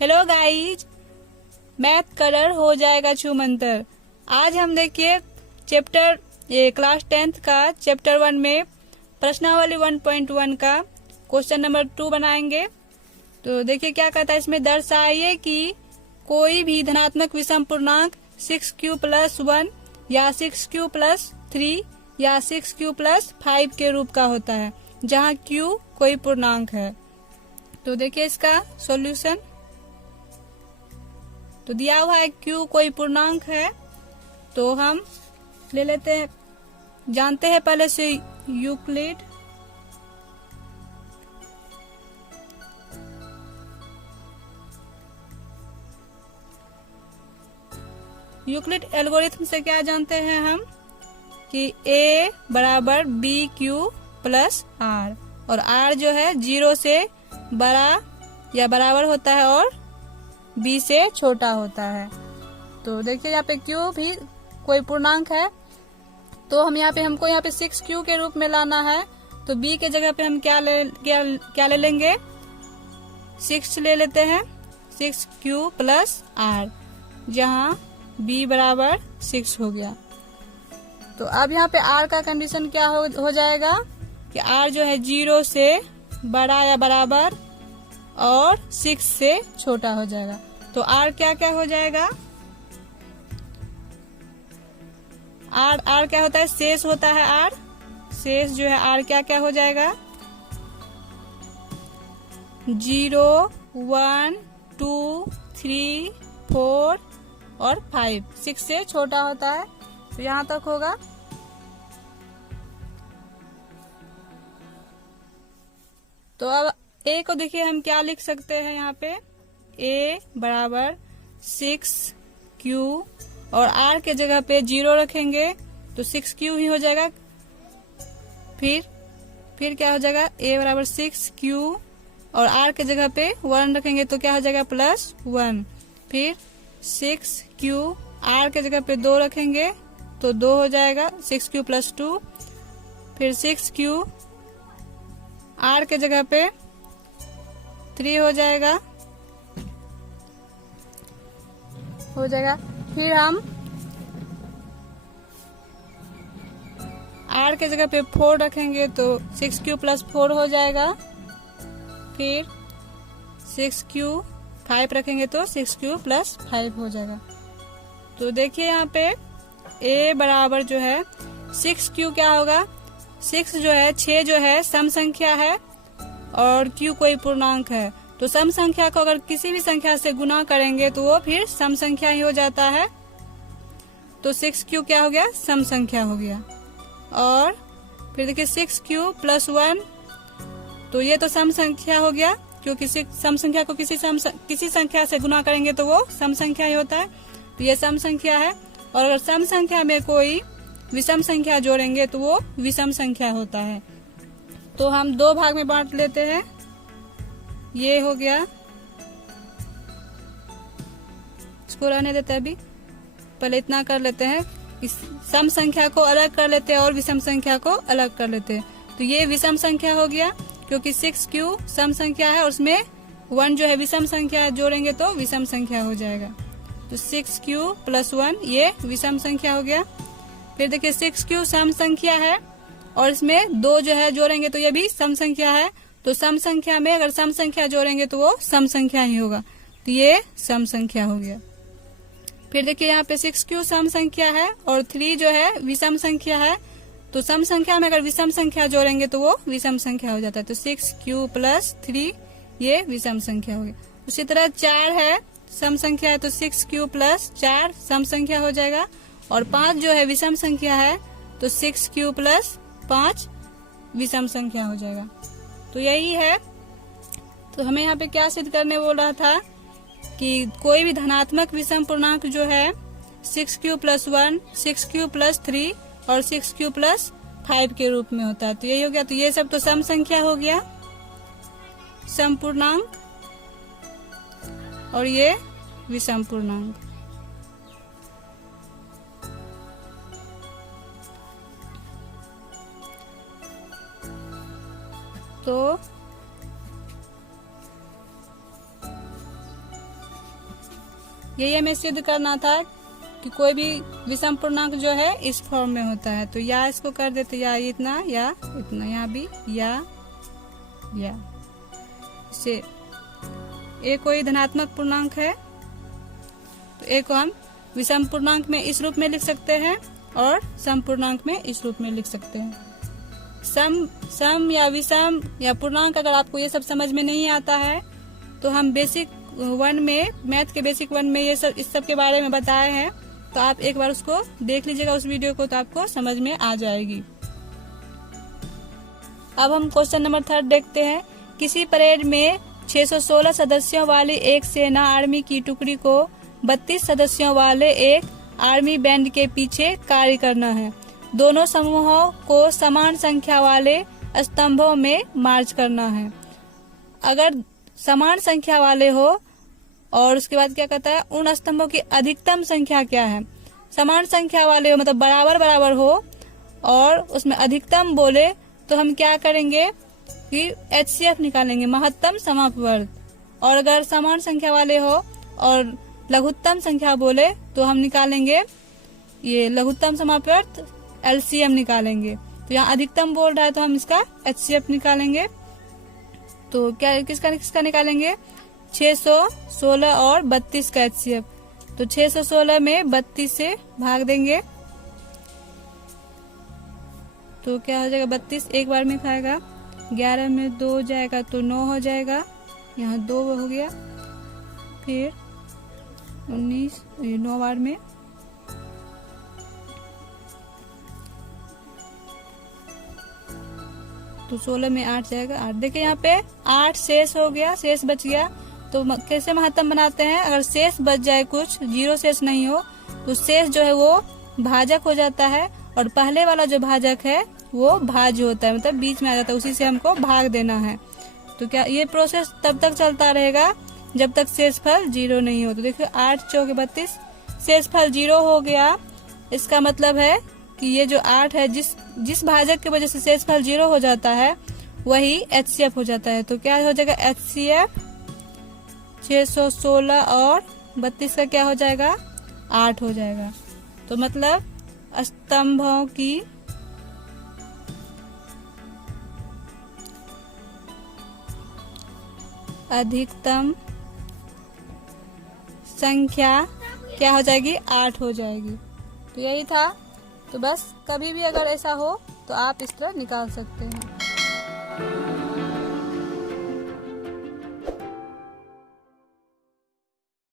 Hello guys, math colour हो जाएगा छूमंतर। आज हम देखिए चैप्टर क्लास 10th का चैप्टर 1 में प्रश्नावली 1.1 का क्वेश्चन नंबर 2 बनाएंगे। तो देखिए क्या कहता है इसमें, दर्शाइए कि कोई भी धनात्मक विषम पूर्णांक 6q+1 या 6q+3 या 6q+5 के रूप का होता है जहाँ q कोई पूर्णांक है। तो देखिए इसका सॉल्यूशन, तो दिया हुआ है q कोई पूर्णांक है, तो हम ले लेते हैं, जानते हैं पहले से यूक्लिड। यूक्लिड एल्गोरिथम से क्या जानते हैं हम कि a बराबर BQ+R और R जो है 0 से बड़ा या बराबर होता है और b से छोटा होता है। तो देखिए यहाँ पे q भी कोई पूर्णांक है, तो हमको यहाँ पे 6q के रूप में लाना है। तो b के जगह पे हम क्या ले लेंगे, 6 ले लेते हैं, 6q+R, जहाँ b बराबर 6 हो गया। तो अब यहाँ पे r का कंडीशन क्या हो जाएगा कि r जो है 0 से बड़ा या बराबर और 6 से छोटा हो जाएगा। तो r क्या क्या हो जाएगा, r क्या होता है, शेष होता है r, शेष जो है r क्या क्या हो जाएगा, 0, 1, 2, 3, 4 और 5, 6 से छोटा होता है। तो यहाँ तक होगा। तो अब a को देखिए हम क्या लिख सकते हैं, यहाँ पे a बराबर 6q और r के जगह पे 0 रखेंगे तो 6q ही हो जाएगा। फिर क्या हो जाएगा, a बराबर 6q और r के जगह पे 1 रखेंगे तो क्या हो जाएगा +1। फिर 6q r के जगह पे 2 रखेंगे तो 2 हो जाएगा, 6q+2। फिर 6q r के जगह पे 3 हो जाएगा। फिर हम r के जगह पे 4 रखेंगे तो 6q+4 हो जाएगा। फिर 5 रखेंगे तो 6q+5 हो जाएगा। तो देखिए यहाँ पे a बराबर जो है 6q क्या होगा, 6 जो है 6 जो है सम संख्या है और q कोई पूर्णांक है। तो सम संख्या को अगर किसी भी संख्या से गुना करेंगे तो वो फिर सम संख्या ही हो जाता है। तो 6q क्या हो गया, सम संख्या हो गया। और फिर देखिए 6q+1, तो ये तो सम संख्या हो गया, क्योंकि सम संख्या को किसी संख्या से गुना करेंगे तो वो सम संख्या ही होता है। तो ये सम संख्या है, और अगर सम संख्या में कोई विषम संख्या जोड़ेंगे तो वो विषम संख्या होता है। तो हम 2 भाग में बांट लेते हैं, ये हो गया, इसको रहने देते हैं, अभी पहले इतना कर लेते हैं, इस सम संख्या को अलग कर लेते हैं और विषम संख्या को अलग कर लेते हैं। तो ये विषम संख्या हो गया, क्योंकि 6q सम संख्या है और उसमें 1 जो है विषम संख्या है, जोड़ेंगे तो विषम संख्या हो जाएगा। तो 6q+1 ये विषम संख्या हो गया। फिर देखिए 6q सम संख्या है और इसमें 2 जो है जोड़ेंगे तो ये भी सम संख्या है। तो सम संख्या में अगर सम संख्या जोड़ेंगे तो वो सम संख्या ही होगा, तो ये सम संख्या हो गया। फिर देखिए यहाँ पे 6q सम संख्या है और 3 जो है विषम संख्या है। तो सम संख्या में अगर विषम संख्या जोड़ेंगे तो वो विषम संख्या हो जाता है। तो 6q+3 ये विषम संख्या हो गया। उसी तरह 4 है सम संख्या है, तो 6q+4 सम संख्या हो जाएगा। और 5 जो है विषम संख्या है, तो 6q+5 विषम संख्या हो जाएगा। तो यही है। तो हमें यहाँ पे क्या सिद्ध करने बोल रहा था कि कोई भी धनात्मक विषम पूर्णांक जो है 6q+1, 6q+3 और 6q+5 के रूप में होता है। तो यही हो गया। तो ये सब तो सम संख्या हो गया, सम पूर्णांक, और ये विषम पूर्णांक। तो यही हमें सिद्ध करना था कि कोई भी विषम पूर्णांक जो है इस फॉर्म में होता है। तो या इसको कर देते, या इतना या इतना, यहाँ भी या से ए कोई धनात्मक पूर्णांक है तो ए को हम विषम पूर्णांक में इस रूप में लिख सकते हैं और सम पूर्णांक में इस रूप में लिख सकते हैं। सम या विषम या पूर्णांक अगर आपको ये सब समझ में नहीं आता है तो हम बेसिक 1 में, मैथ के बेसिक 1 में ये सब इस सब के बारे में बताए हैं, तो आप एक बार उसको देख लीजिएगा उस वीडियो को, तो आपको समझ में आ जाएगी। अब हम क्वेश्चन नंबर 3 देखते हैं। किसी परेड में 616 सदस्यों वाली एक सेना आर्मी की टुकड़ी को 32 सदस्यों वाले एक आर्मी बैंड के पीछे कार्य करना है। दोनों समूहों को समान संख्या वाले स्तंभों में मार्च करना है। अगर समान संख्या वाले हो और उसके बाद क्या कहता है, उन स्तंभों की अधिकतम संख्या क्या है। समान संख्या वाले हो मतलब बराबर बराबर हो और उसमें अधिकतम बोले तो हम क्या करेंगे कि HCF निकालेंगे, महत्तम समापवर्ग। और अगर समान संख्या वाले हो और लघुत्तम संख्या बोले तो हम निकालेंगे ये लघुत्तम समापवर्ग, LCM निकालेंगे। तो यहाँ अधिकतम बोल रहा है तो हम इसका HCF निकालेंगे। तो क्या किसका निकालेंगे, 616 और 32 का HCF। तो 616 में 32 से भाग देंगे तो क्या हो जाएगा, 32 एक बार में खाएगा, 11 में 2 जाएगा तो 9 हो जाएगा, यहाँ 2 हो गया, फिर 19 9 बार में तो 16 में 8 जाएगा, 8। देखिए यहाँ पे 8 शेष हो गया, शेष बच गया। तो कैसे महत्तम बनाते हैं, अगर शेष बच जाए कुछ, 0 शेष नहीं हो तो शेष जो है वो भाजक हो जाता है और पहले वाला जो भाजक है वो भाज्य होता है, मतलब बीच में आ जाता है, उसी से हमको भाग देना है। तो क्या ये प्रोसेस तब तक चलता रहेगा जब तक शेषफल 0 नहीं हो। तो देखिए 8 चौके 32, शेषफल 0 हो गया। इसका मतलब है कि ये जो 8 है जिस भाजक की वजह से शेषफल 0 हो जाता है वही HCF हो जाता है। तो क्या हो जाएगा, HCF 616 और 32 का क्या हो जाएगा, 8 हो जाएगा। तो मतलब स्तंभों की अधिकतम संख्या क्या हो जाएगी, 8 हो जाएगी। तो यही था। तो बस कभी भी अगर ऐसा हो तो आप इस तरह निकाल सकते हैं।